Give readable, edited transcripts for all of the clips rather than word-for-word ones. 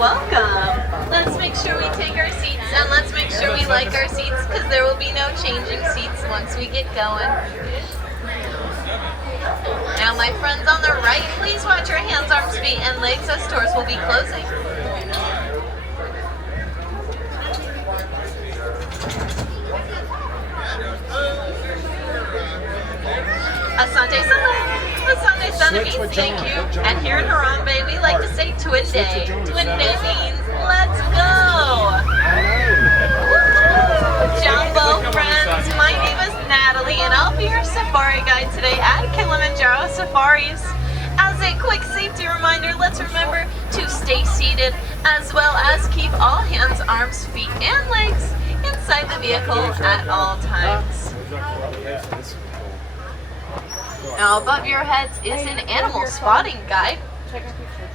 welcome. Let's make sure we take our seats, and let's make sure we like our seats, because there will be no changing seats once we get going. Now my friends on the right, please watch your hands, arms, feet, and legs as doors will be closing. Asante Sana. Asante Sana means thank you. And here in Harambe, we like to say Twin Day. Twin Day means let's go. Jumbo friends, my name is Natalie, and I'll be your safari guide today at Kilimanjaro Safaris. As a quick safety reminder, let's remember to stay seated, as well as keep all hands, arms, feet, and legs inside the vehicle at all times. Now above your heads is an animal spotting guide.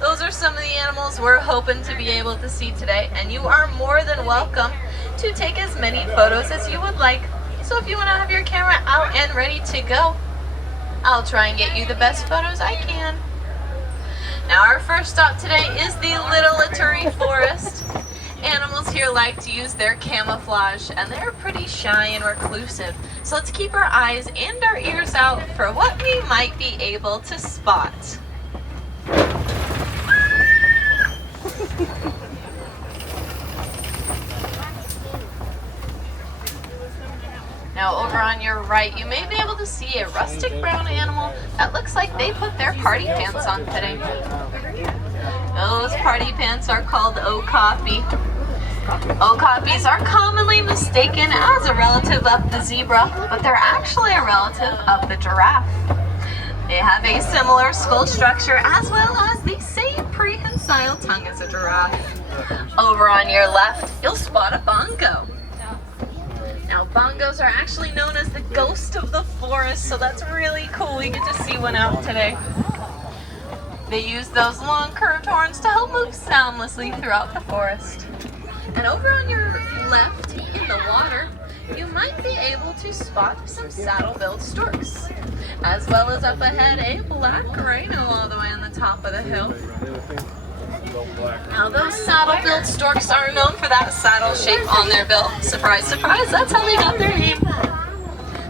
Those are some of the animals we're hoping to be able to see today, and you are more than welcome to take as many photos as you would like. So if you want to have your camera out and ready to go, I'll try and get you the best photos I can. Now our first stop today is the Little Ituri Forest. Animals here like to use their camouflage, and they're pretty shy and reclusive. So let's keep our eyes and our ears out for what we might be able to spot. Now over on your right, you may be able to see a rustic brown animal that looks like they put their party pants on today. Those party pants are called okapi. Okapis are commonly mistaken as a relative of the zebra, but they're actually a relative of the giraffe. They have a similar skull structure as well as the same prehensile tongue as a giraffe. Over on your left, you'll spot a bongo. Now bongos are actually known as the ghost of the forest, so that's really cool. We get to see one out today. They use those long curved horns to help move soundlessly throughout the forest. And over on your left, in the water, you might be able to spot some saddle-billed storks, as well as up ahead a black rhino all the way on the top of the hill. Now those saddle-billed storks are known for that saddle shape on their bill. Surprise, surprise, that's how they got their name.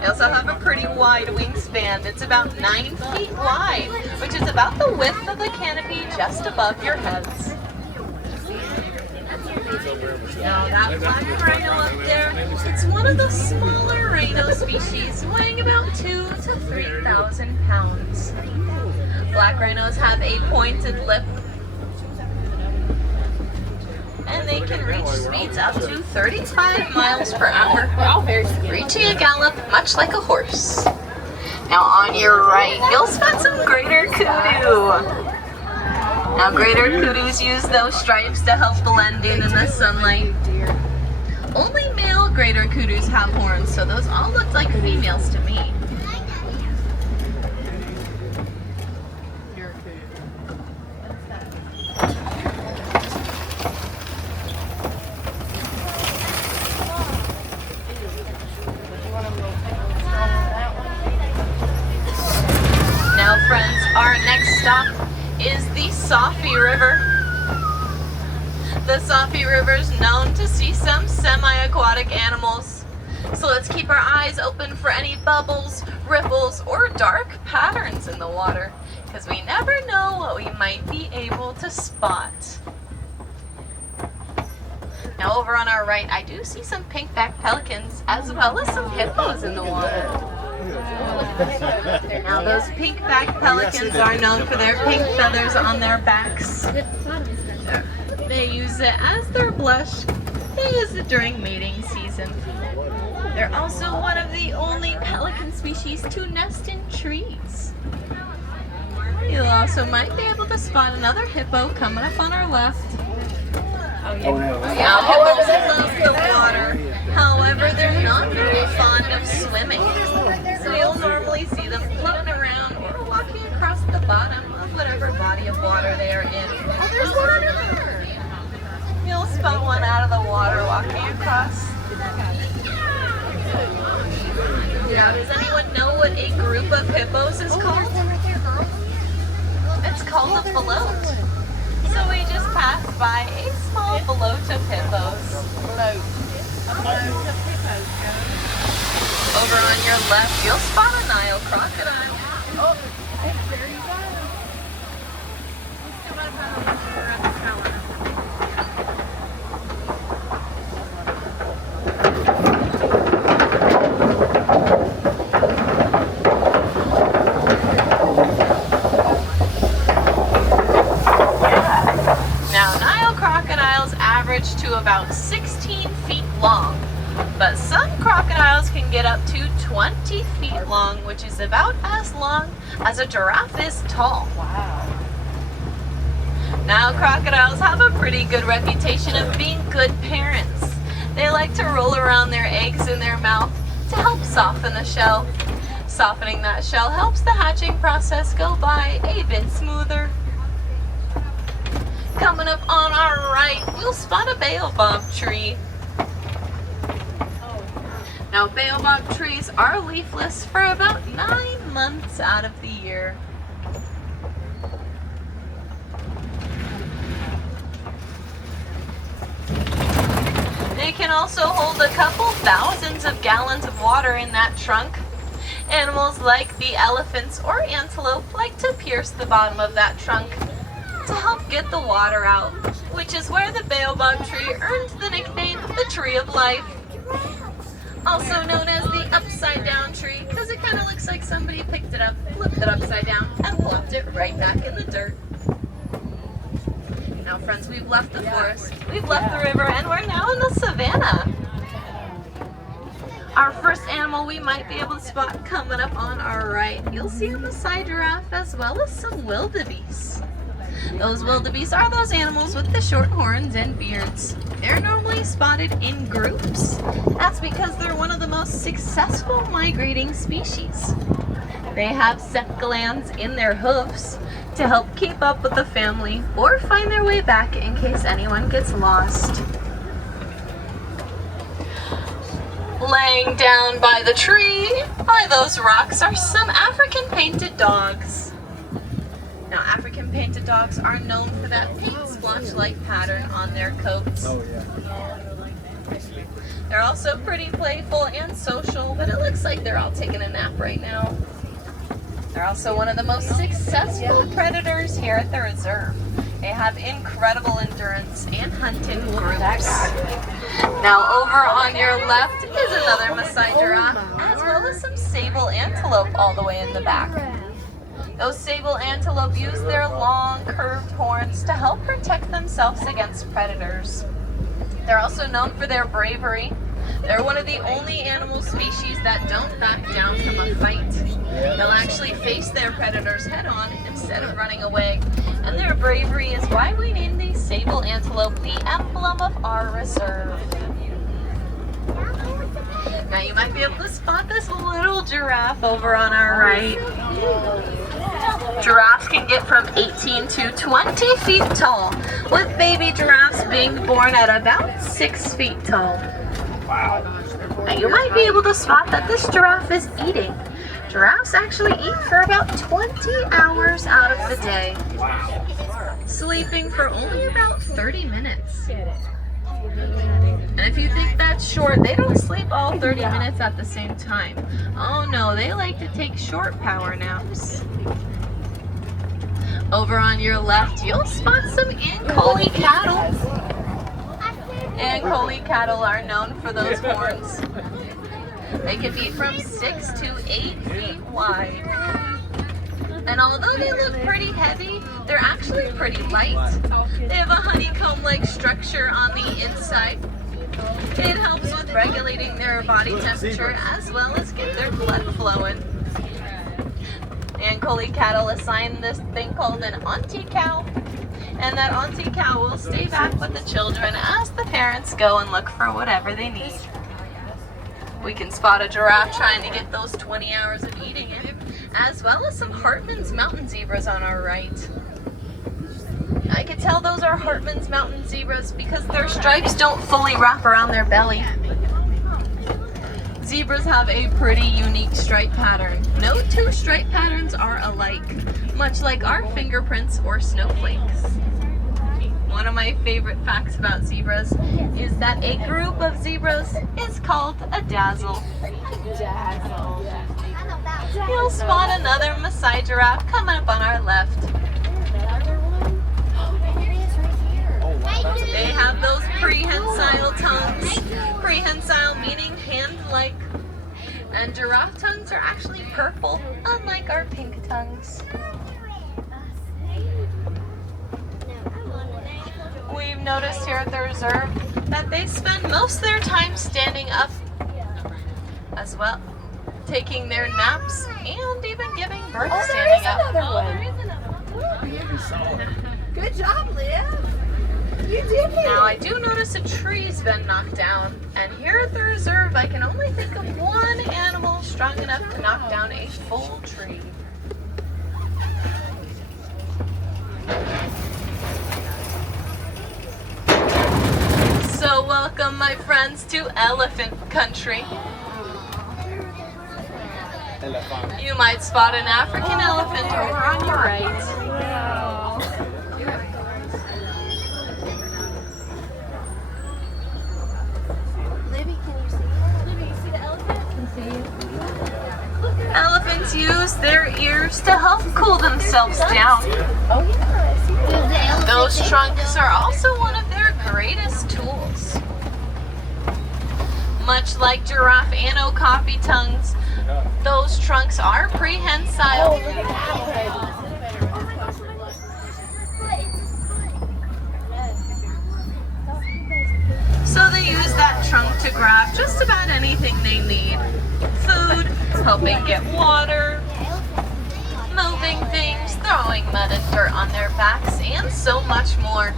They also have a pretty wide wingspan. It's about 9 feet wide, which is about the width of the canopy just above your heads. Now that black rhino up there, it's one of the smaller rhino species, weighing about 2,000 to 3,000 pounds. Black rhinos have a pointed lip, and they can reach speeds up to 35 miles per hour, reaching a gallop much like a horse. Now on your right, you'll spot some greater kudu. Now greater kudus use those stripes to help blend in the sunlight. Only male greater kudus have horns, so those all look like females to me. Now friends, our next stop is the Safi River. The Safi River is known to see some semi-aquatic animals. So let's keep our eyes open for any bubbles, ripples, or dark patterns in the water, because we never know what we might be able to spot. Now over on our right, I do see some pink-backed pelicans, as well as some hippos in the water. Now those pink-backed pelicans are known for their pink feathers on their backs. They use it as their blush. They use it during mating season. They're also one of the only pelican species to nest in trees. You also might be able to spot another hippo coming up on our left. Now hippos love the water. However, they're not very fond of swimming. So you'll normally see them floating around or walking across the bottom of whatever body of water they are in. Oh, there's one under there! You'll spot one out of the water walking across. Now, does anyone know what a group of hippos is called? It's called a float. So we just passed by a small Balota hippos. Over on your left, you'll spot a Nile crocodile. Oh, there you go. Now, Nile crocodiles average to about 16 feet long, but some crocodiles can get up to 20 feet long, which is about as long as a giraffe is tall. Wow. Now, crocodiles have a pretty good reputation of being good parents. They like to roll around their eggs in their mouth to help soften the shell. Softening that shell helps the hatching process go by a bit smoother. Coming up on our right, we'll spot a baobab tree. Now, baobab trees are leafless for about 9 months out of the year. They can also hold a couple thousands of gallons of water in that trunk. Animals like the elephants or antelope like to pierce the bottom of that trunk to help get the water out, which is where the baobab tree earned the nickname the Tree of Life. Also known as the upside down tree, because it kind of looks like somebody picked it up, flipped it upside down, and plopped it right back in the dirt. Now, friends, we've left the forest, we've left the river, and we're now in the savannah. Our first animal we might be able to spot coming up on our right, you'll see a Maasai giraffe as well as some wildebeest. Those wildebeest are those animals with the short horns and beards. They're normally spotted in groups. That's because they're one of the most successful migrating species. They have scent glands in their hooves to help keep up with the family or find their way back in case anyone gets lost. Laying down by the tree, by those rocks, are some African painted dogs. Now, African painted dogs are known for that paint splotch-like pattern on their coats. Oh, yeah. They're also pretty playful and social, but it looks like they're all taking a nap right now. They're also one of the most successful predators here at the reserve. They have incredible endurance and hunt in groups. Now, over on your left is another Maasai giraffe, as well as some sable antelope all the way in the back. Those sable antelope use their long, curved horns to help protect themselves against predators. They're also known for their bravery. They're one of the only animal species that don't back down from a fight. They'll actually face their predators head-on instead of running away. And their bravery is why we named the sable antelope the emblem of our reserve. Now, you might be able to spot this little giraffe over on our right. Giraffes can get from 18 to 20 feet tall, with baby giraffes being born at about 6 feet tall. Wow. Now, you might be able to spot that this giraffe is eating. Giraffes actually eat for about 20 hours out of the day, sleeping for only about 30 minutes. And if you think that's short, they don't sleep all 30 minutes at the same time. Oh no, they like to take short power naps. Over on your left, you'll spot some Ankole cattle. Ankole cattle are known for those horns. They can be from 6 to 8 feet wide. And although they look pretty heavy, they're actually pretty light. They have a honeycomb-like structure on the inside. It helps with regulating their body temperature as well as get their blood flowing. Ankole cattle assign this thing called an auntie cow, and that auntie cow will stay back with the children as the parents go and look for whatever they need. We can spot a giraffe trying to get those 20 hours of eating in, as well as some Hartman's mountain zebras on our right. I can tell those are Hartman's mountain zebras because their stripes don't fully wrap around their belly. Zebras have a pretty unique stripe pattern. No two stripe patterns are alike, much like our fingerprints or snowflakes. One of my favorite facts about zebras is that a group of zebras is called a dazzle. You'll spot another Maasai giraffe coming up on our left. They have those prehensile tongues. Prehensile meaning hand-like. And giraffe tongues are actually purple, unlike our pink tongues. We've noticed here at the reserve that they spend most of their time standing up as well, taking their naps and even giving birth standing up. There is another one. Good job, Liv. You did it. Now I do notice a tree's been knocked down, and here at the reserve I can only think of one animal strong enough to knock down a full tree. So welcome, my friends, to elephant country. You might spot an African elephant over on your right. Elephants use their ears to help cool themselves down. Those trunks are also one of their greatest tools. Much like giraffe and okapi tongues, those trunks are prehensile. So they use that trunk to grab just about anything they need. Food, helping get water, moving things, throwing mud and dirt on their backs, and so much more.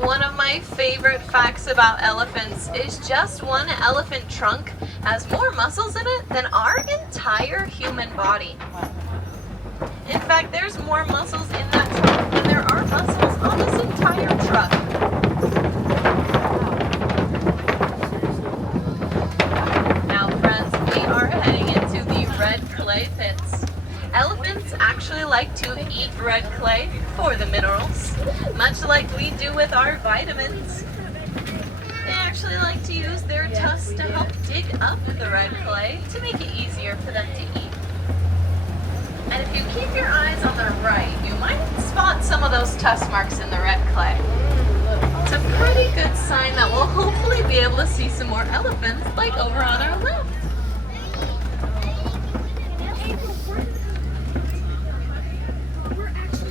One of my favorite facts about elephants is just one elephant trunk has more muscles in it than our entire human body. In fact, there's more muscles in that trunk than there are muscles on this entire truck. Now friends, we are heading into the red clay pits. Elephants actually like to eat red clay for the minerals, much like we do with our vitamins. They actually like to use their tusks to help dig up the red clay to make it easier for them to eat. And if you keep your eyes on the right, you might spot some of those tusk marks in the red clay. It's a pretty good sign that we'll hopefully be able to see some more elephants like over on our left.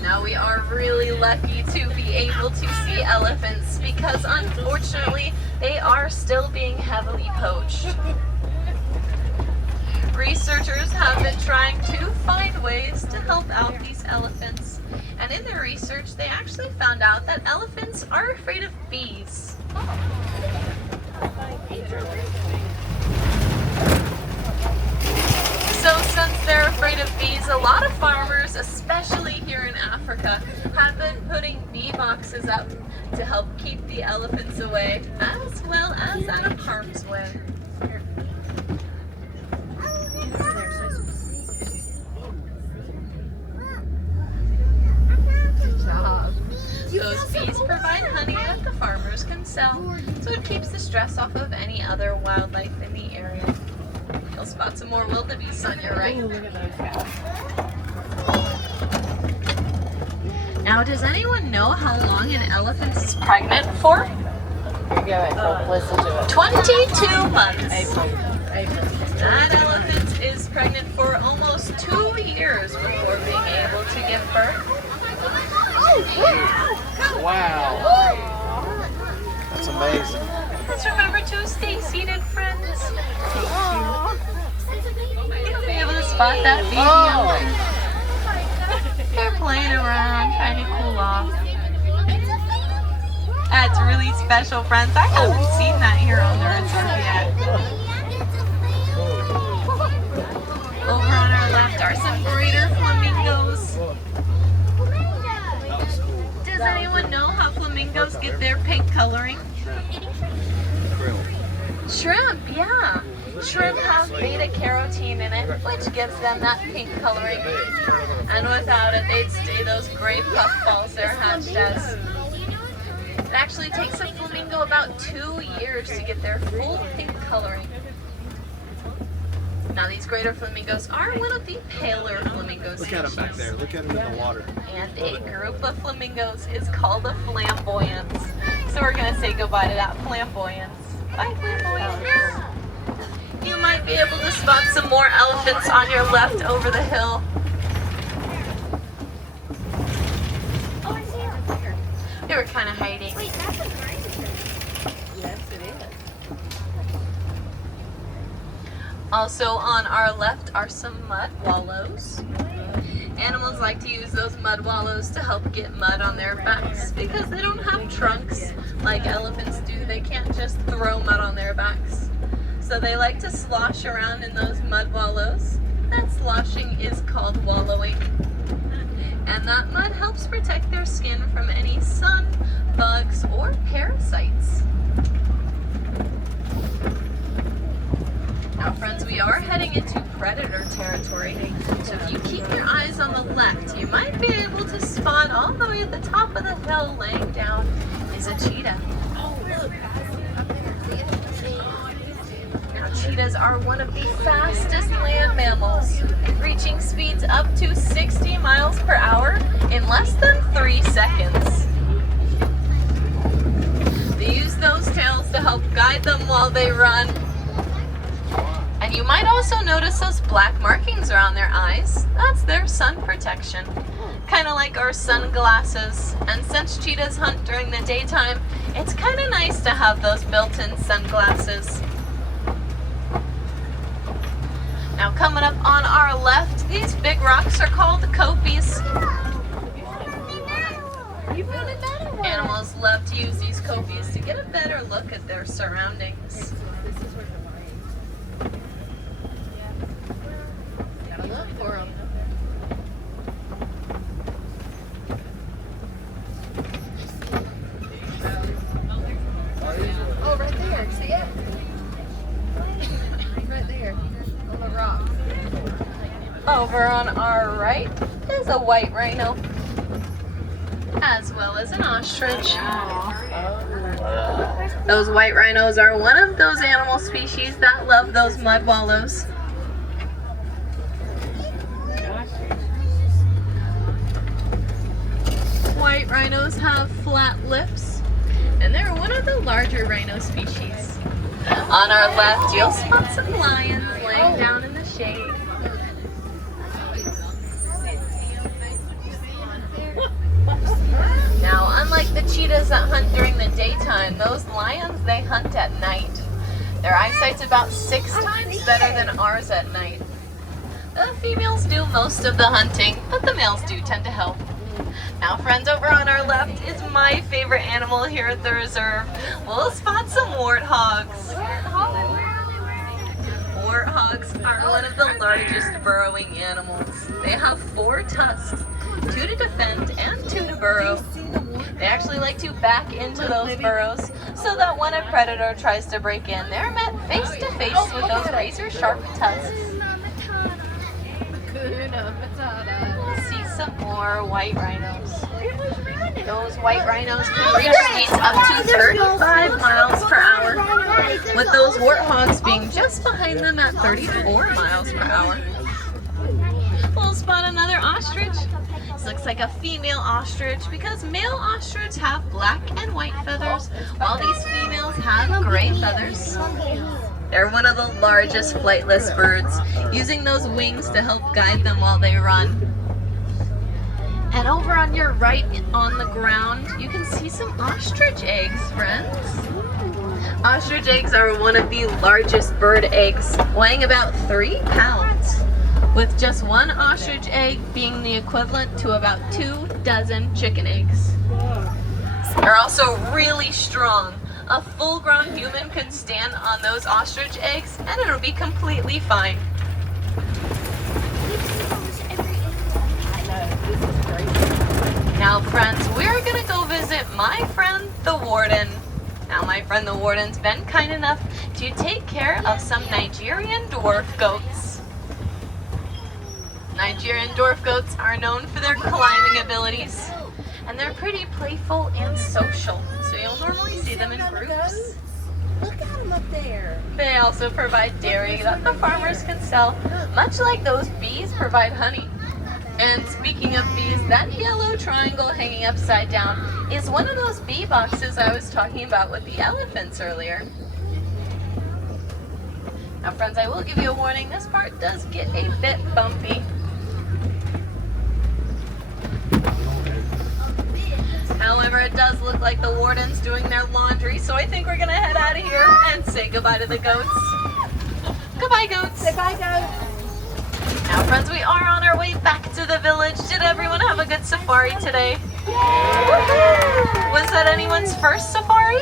Now we are really lucky to be able to see elephants because unfortunately they are still being heavily poached. Researchers have been trying to find ways to help out these elephants, and in their research they actually found out that elephants are afraid of bees. So since they're afraid of bees, a lot of farmers, especially here in Africa, have been putting bee boxes up to help keep the elephants away, as well as out of harm's way. Good job. Those bees provide honey that the farmers can sell, so it keeps the stress off of any other wildlife in the area. You'll spot some more wildebeest on your right. Ooh, look at those cows. Now, does anyone know how long an elephant is pregnant for? Listen to it. 22 months. April. That elephant is pregnant for almost 2 years before being able to give birth. Wow. That's amazing. Let's remember to stay seated, friends. You'll be able to spot that baby elephant. They're playing around, trying to cool off. That's really special, friends. I haven't seen that here on the reserve yet. Over on our left are some greater flamingos. Does anyone know how flamingos get their pink coloring? Shrimp, yeah. Shrimp have beta-carotene in it, which gives them that pink coloring. And without it, they'd stay those gray puffballs they're hatched as. actually takes a flamingo about 2 years to get their full pink coloring. Now these greater flamingos are one of the paler flamingo Look at them back there. Look at them in the water. And a group of flamingos is called a flamboyance. So we're going to say goodbye to that flamboyance. Bye, flamboyance. You might be able to spot some more elephants on your left over the hill. They were kind of hiding. Wait, that's a rhinoceros. Yes, it is. Also on our left are some mud wallows. Animals like to use those mud wallows to help get mud on their backs because they don't have trunks like elephants do. They can't just throw mud on their backs. So they like to slosh around in those mud wallows. That sloshing is called wallowing. And that mud helps protect their skin from any sun, bugs, or parasites. Now friends, we are heading into predator territory. So if you keep your eyes on the left, you might be able to spot all the way at the top of the hill laying down is a cheetah. Oh, look. Now cheetahs are one of the fastest land mammals, reaching speeds up to 60 miles per hour in less than 3 seconds. They use those tails to help guide them while they run. And you might also notice those black markings around their eyes. That's their sun protection. Kind of like our sunglasses. And since cheetahs hunt during the daytime, it's kind of nice to have those built-in sunglasses. Now coming up on our left, these big rocks are called copies. Animals love to use these copies to get a better look at their surroundings. Gotta look for them. Oh, right there. See it? Right there. On the rock. Over on our right is a white rhino, as well as an ostrich. Those white rhinos are one of those animal species that love those mud wallows. White rhinos have flat lips, and they're one of the larger rhino species. On our left, you'll spot some lions laying down in the shade. Now, unlike the cheetahs that hunt during the daytime, those lions, they hunt at night. Their eyesight's about 6 times better than ours at night. The females do most of the hunting, but the males do tend to help. Now friends, over on our left is my favorite animal here at the reserve. We'll spot some warthogs. Warthogs are one of the largest burrowing animals. They have 4 tusks, 2 to defend and 2 to burrow. They actually like to back into those burrows so that when a predator tries to break in, they're met face to face with those razor sharp tusks. See some more white rhinos. Those white rhinos can reach speeds up to 35 miles per hour, with those warthogs being just behind them at 34 miles per hour. We'll spot another ostrich. This looks like a female ostrich because male ostrich have black and white feathers, while these females have gray feathers. They're one of the largest flightless birds, using those wings to help guide them while they run. And over on your right on the ground, you can see some ostrich eggs, friends. Ostrich eggs are one of the largest bird eggs, weighing about 3 pounds, with just one ostrich egg being the equivalent to about 2 dozen chicken eggs. They're also really strong. A full-grown human could stand on those ostrich eggs and it'll be completely fine. Now friends, we're gonna go visit my friend the Warden. Now my friend the Warden's been kind enough to take care of some Nigerian dwarf goats. Nigerian dwarf goats are known for their climbing abilities. And they're pretty playful and social, so you'll normally see them in groups. Look at them up there. They also provide dairy that the farmers can sell, much like those bees provide honey. And speaking of bees, that yellow triangle hanging upside down is one of those bee boxes I was talking about with the elephants earlier. Now friends, I will give you a warning, this part does get a bit bumpy. However, it does look like the Warden's doing their laundry, so I think we're gonna head out of here and say goodbye to the goats. Goodbye, goats. Say bye, goats. Now, friends, we are on our way back to the village. Did everyone have a good safari today? Yeah. Was that anyone's first safari?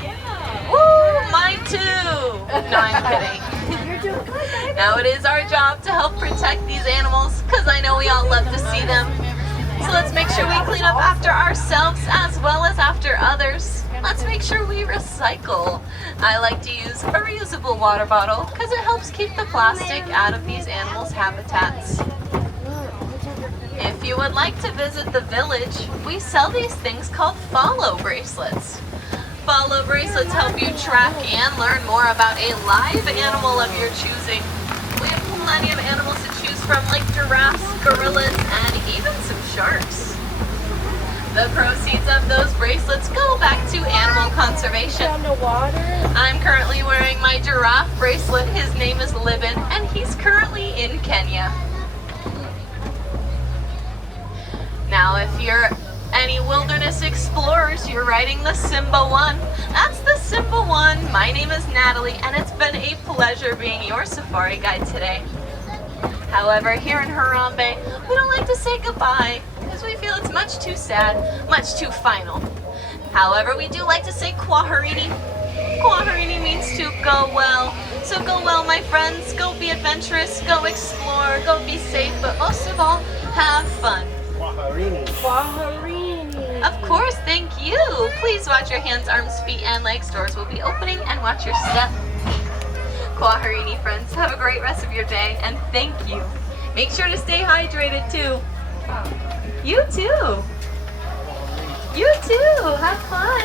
Yeah. Woo, mine too. No, I'm kidding. You're doing good, baby. Now it is our job to help protect these animals, because I know we all love to see them. So let's make sure we clean up after ourselves as well as after others. Let's make sure we recycle. I like to use a reusable water bottle because it helps keep the plastic out of these animals' habitats. If you would like to visit the village, we sell these things called follow bracelets. Follow bracelets help you track and learn more about a live animal of your choosing. We have plenty of animals to choose from, like giraffes, gorillas, and even some sharks. The proceeds of those bracelets go back to animal conservation. On the water. I'm currently wearing my giraffe bracelet. His name is Libin, and he's currently in Kenya. Now, if you're any wilderness explorers, you're riding the Simba 1. That's the Simba 1. My name is Natalie, and it's been a pleasure being your safari guide today. However, here in Harambe, we don't like to say goodbye because we feel it's much too sad, much too final. However, we do like to say kwaherini. Kwaherini means to go well. So go well, my friends. Go be adventurous. Go explore. Go be safe. But most of all, have fun. Kwaherini. Kwaherini. Of course, thank you. Please watch your hands, arms, feet, and legs. Doors will be opening, and watch your step. Kwaherini, friends. Have a great rest of your day, and thank you. Make sure to stay hydrated, too. You too. You too. Have fun.